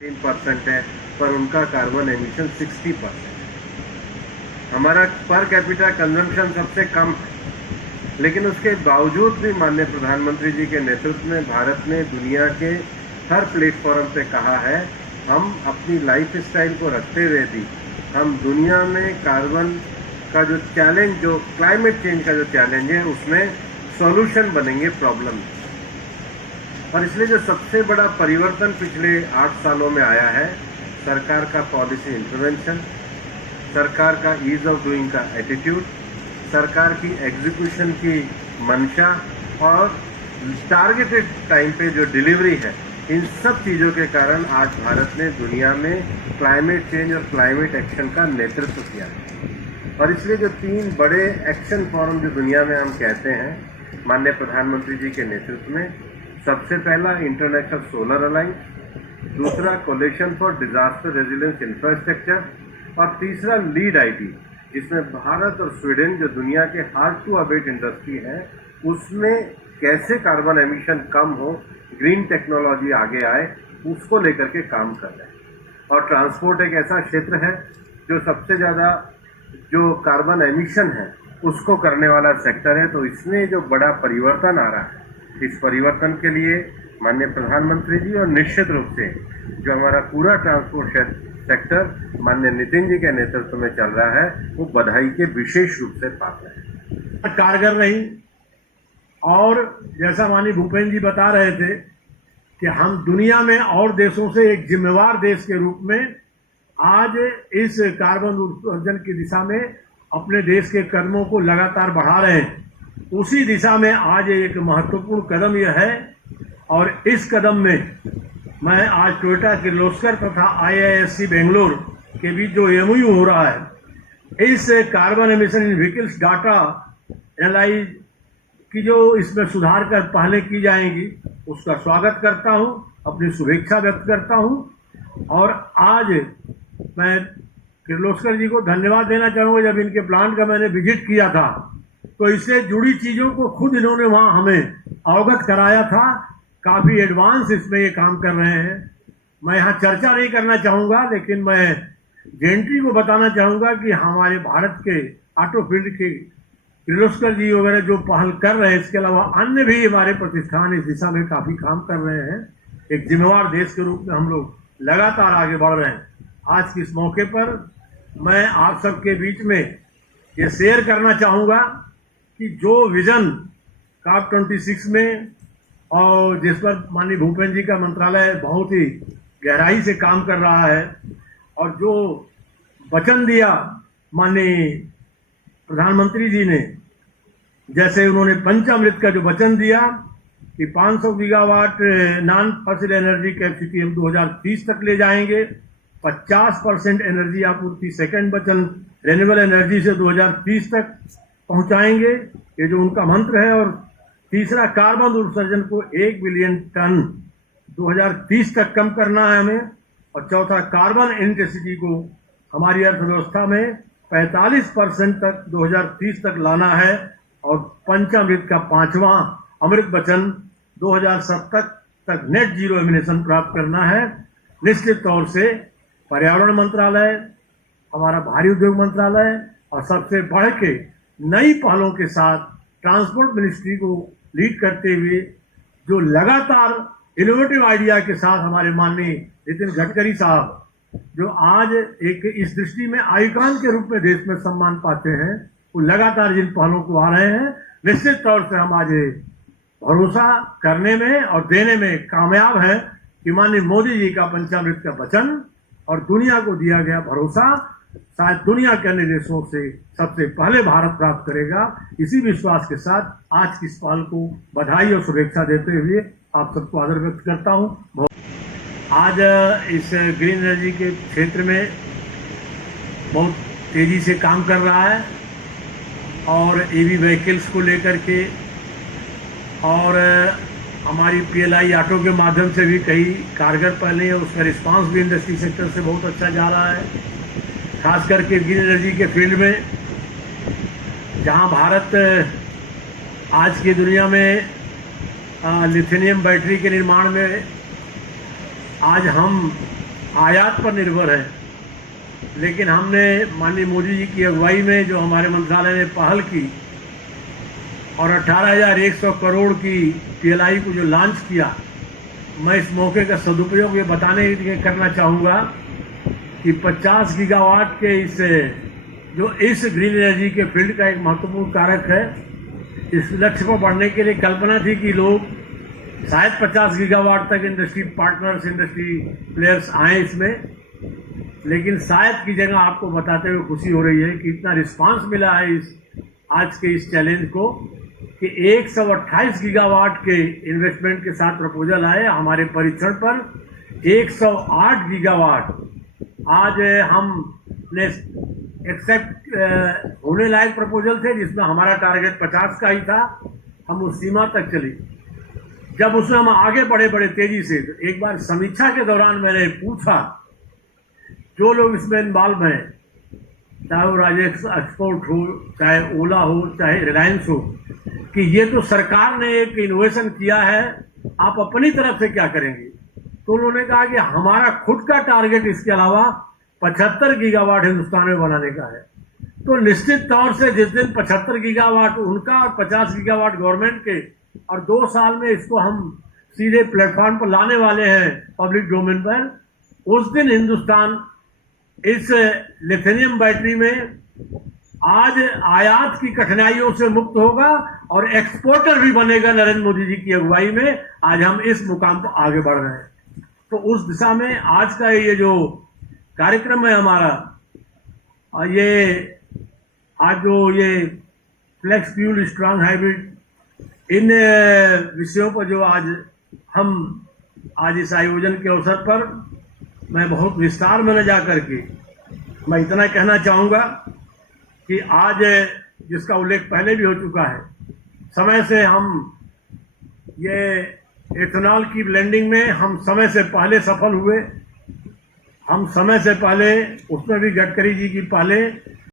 3% है, पर उनका कार्बन एमिशन 60% है। हमारा पर कैपिटा कंजम्पशन सबसे कम है, लेकिन उसके बावजूद भी माननीय प्रधानमंत्री जी के नेतृत्व में भारत ने दुनिया के हर प्लेटफॉर्म पे कहा है, हम अपनी लाइफ स्टाइल को रखते हुए भी हम दुनिया में कार्बन का जो चैलेंज, जो क्लाइमेट चेंज का जो चैलेंज है, उसमें सॉल्यूशन बनेंगे प्रॉब्लम। और इसलिए जो सबसे बड़ा परिवर्तन पिछले 8 सालों में आया है, सरकार का पॉलिसी इंटरवेंशन, सरकार का ईज ऑफ डूइंग का एटीट्यूड, सरकार की एग्जीक्यूशन की मंशा और टारगेटेड टाइम पे जो डिलीवरी है, इन सब चीज़ों के कारण आज भारत ने दुनिया में क्लाइमेट चेंज और क्लाइमेट एक्शन का नेतृत्व किया है। और इसलिए जो 3 बड़े एक्शन फोरम जो दुनिया में हम कहते हैं, माननीय प्रधानमंत्री जी के नेतृत्व में, सबसे पहला इंटरनेशनल सोलर अलायंस, दूसरा coalition for disaster resilience infrastructure और तीसरा लीड आईटी, जिसमें भारत और स्वीडन जो दुनिया के हार्ड टू अबेट इंडस्ट्री है, उसमें कैसे कार्बन एमिशन कम हो, ग्रीन टेक्नोलॉजी आगे आए, उसको लेकर के काम कर रहे हैं। और ट्रांसपोर्ट एक ऐसा क्षेत्र है जो सबसे ज़्यादा जो कार्बन एमिशन है उसको करने वाला सेक्टर है। तो इसमें जो बड़ा परिवर्तन आ रहा है, इस परिवर्तन के लिए माननीय प्रधानमंत्री जी और निश्चित रूप से जो हमारा पूरा ट्रांसपोर्ट सेक्टर माननीय नितिन जी के नेतृत्व में चल रहा है, वो बधाई के विशेष रूप से पात्र है। कारगर रही। और जैसा माननीय भूपेंद्र जी बता रहे थे कि हम दुनिया में और देशों से एक जिम्मेवार देश के रूप में आज इस कार्बन उत्सर्जन की दिशा में अपने देश के कदमों को लगातार बढ़ा रहे हैं। उसी दिशा में आज एक महत्वपूर्ण कदम यह है, और इस कदम में मैं आज टोयोटा किर्लोस्कर तथा आईआईएससी बेंगलोर के बीच जो एमओयू हो रहा है, इस कार्बन एमिशन इन व्हीकल्स डाटा एनालाइज की जो इसमें सुधार कर पहले की जाएंगी, उसका स्वागत करता हूं, अपनी शुभेच्छा व्यक्त करता हूं। और आज मैं किर्लोस्कर जी को धन्यवाद देना चाहूँगा। जब इनके प्लांट का मैंने विजिट किया था तो इससे जुड़ी चीज़ों को खुद इन्होंने वहाँ हमें अवगत कराया था। काफ़ी एडवांस इसमें ये काम कर रहे हैं। मैं यहाँ चर्चा नहीं करना चाहूँगा, लेकिन मैं जेएनटी को बताना चाहूँगा कि हमारे भारत के ऑटो फील्ड के किर्लोस्कर जी वगैरह जो पहल कर रहे हैं, इसके अलावा अन्य भी हमारे प्रतिष्ठान इस दिशा में काफ़ी काम कर रहे हैं। एक जिम्मेवार देश के रूप में हम लोग लगातार आगे बढ़ रहे हैं। आज के इस मौके पर मैं आप सबके बीच में ये शेयर करना चाहूँगा कि जो विजन COP 26 में, और जिस पर माननीय भूपेंद्र जी का मंत्रालय बहुत ही गहराई से काम कर रहा है, और जो वचन दिया माननीय प्रधानमंत्री जी ने, जैसे उन्होंने पंचामृत का जो वचन दिया कि 500 gigawatt non fossil energy capacity हम 2030 तक ले जाएंगे, 50% एनर्जी आपूर्ति सेकंड वचन रिन्यूएबल एनर्जी से 2030 तक पहुंचाएंगे, ये जो उनका मंत्र है। और तीसरा, कार्बन उत्सर्जन को 1 बिलियन टन 2030 तक कम करना है हमें। और चौथा, कार्बन इंटेंसिटी को हमारी अर्थव्यवस्था में 45% तक 2030 तक लाना है। और पंचामृत का 5वां अमृत वचन 2070 तक नेट जीरो एमिशन प्राप्त करना है। निश्चित तौर से पर्यावरण मंत्रालय, हमारा भारी उद्योग मंत्रालय और सबसे बढ़ के नई पहलों के साथ ट्रांसपोर्ट मिनिस्ट्री को लीड करते हुए जो लगातार इनोवेटिव आइडिया के साथ हमारे माननीय नितिन गडकरी साहब, जो आज एक इस दृष्टि में आइकॉन के रूप में देश में सम्मान पाते हैं, वो लगातार जिन पहलों को आ रहे हैं, निश्चित तौर से हम आज भरोसा करने में और देने में कामयाब हैं कि माननीय मोदी जी का पंचामृत का वचन और दुनिया को दिया गया भरोसा शायद दुनिया के अन्य देशों से सबसे पहले भारत प्राप्त करेगा। इसी विश्वास के साथ आज की इस पहल को बधाई और शुभेच्छा देते हुए आप सबको आदर व्यक्त करता हूँ। आज इस ग्रीन एनर्जी के क्षेत्र में बहुत तेजी से काम कर रहा है, और ईवी व्हीकल्स को लेकर के, और हमारी PLI ऑटो के माध्यम से भी कई कारगर पहले है, उसका रिस्पांस भी इंडस्ट्री सेक्टर से बहुत अच्छा जा रहा है। खास करके ग्रीन एनर्जी के फील्ड में, जहां भारत आज की दुनिया में लिथियम बैटरी के निर्माण में आज हम आयात पर निर्भर है, लेकिन हमने माननीय मोदी जी की अगुवाई में जो हमारे मंत्रालय ने पहल की और 18,100 करोड़ की PLI को जो लॉन्च किया, मैं इस मौके का सदुपयोग ये बताने के लिए करना चाहूँगा कि 50 गीगावाट के इस ग्रीन एनर्जी के फील्ड का एक महत्वपूर्ण कारक है। इस लक्ष्य को बढ़ने के लिए कल्पना थी कि लोग शायद 50 गीगावाट तक इंडस्ट्री पार्टनर्स, इंडस्ट्री प्लेयर्स आए इसमें, लेकिन शायद की जगह आपको बताते हुए खुशी हो रही है कि इतना रिस्पांस मिला है आज के इस चैलेंज को कि 128 गीगावाट के इन्वेस्टमेंट के साथ प्रपोजल आए। हमारे परीक्षण पर 108 गीगावाट आज हमने एक्सेप्ट होने लायक प्रपोजल थे, जिसमें हमारा टारगेट 50 का ही था। हम उस सीमा तक चले। जब उसमें हम आगे बढ़े बड़े तेजी से, तो एक बार समीक्षा के दौरान मैंने पूछा जो लोग इसमें इन्वॉल्व हैं, चाहे वो राजेश एक्सपोर्ट हो, चाहे ओला हो, चाहे रिलायंस हो, कि ये तो सरकार ने एक इनोवेशन किया है, आप अपनी तरफ से क्या करेंगे? तो उन्होंने कहा कि हमारा खुद का टारगेट इसके अलावा 75 गीगावाट हिंदुस्तान में बनाने का है। तो निश्चित तौर से जिस दिन 75 गीगावाट उनका और 50 गीगावाट गवर्नमेंट के, और 2 साल में इसको हम सीधे प्लेटफॉर्म पर लाने वाले हैं पब्लिक डोमेन पर, उस दिन हिंदुस्तान इस लिथियम बैटरी में आज आयात की कठिनाइयों से मुक्त होगा और एक्सपोर्टर भी बनेगा। नरेंद्र मोदी जी की अगुवाई में आज हम इस मुकाम पर आगे बढ़ रहे हैं। तो उस दिशा में आज का ये जो कार्यक्रम है हमारा, और ये आज जो ये फ्लेक्स फ्यूल स्ट्रांग हाइब्रिड, इन विषयों पर जो आज इस आयोजन के अवसर पर मैं बहुत विस्तार में न जा करके मैं इतना कहना चाहूँगा कि आज जिसका उल्लेख पहले भी हो चुका है, समय से हम ये एथेनॉल की ब्लेंडिंग में हम समय से पहले सफल हुए। हम समय से पहले, उसमें भी गडकरी जी की पहले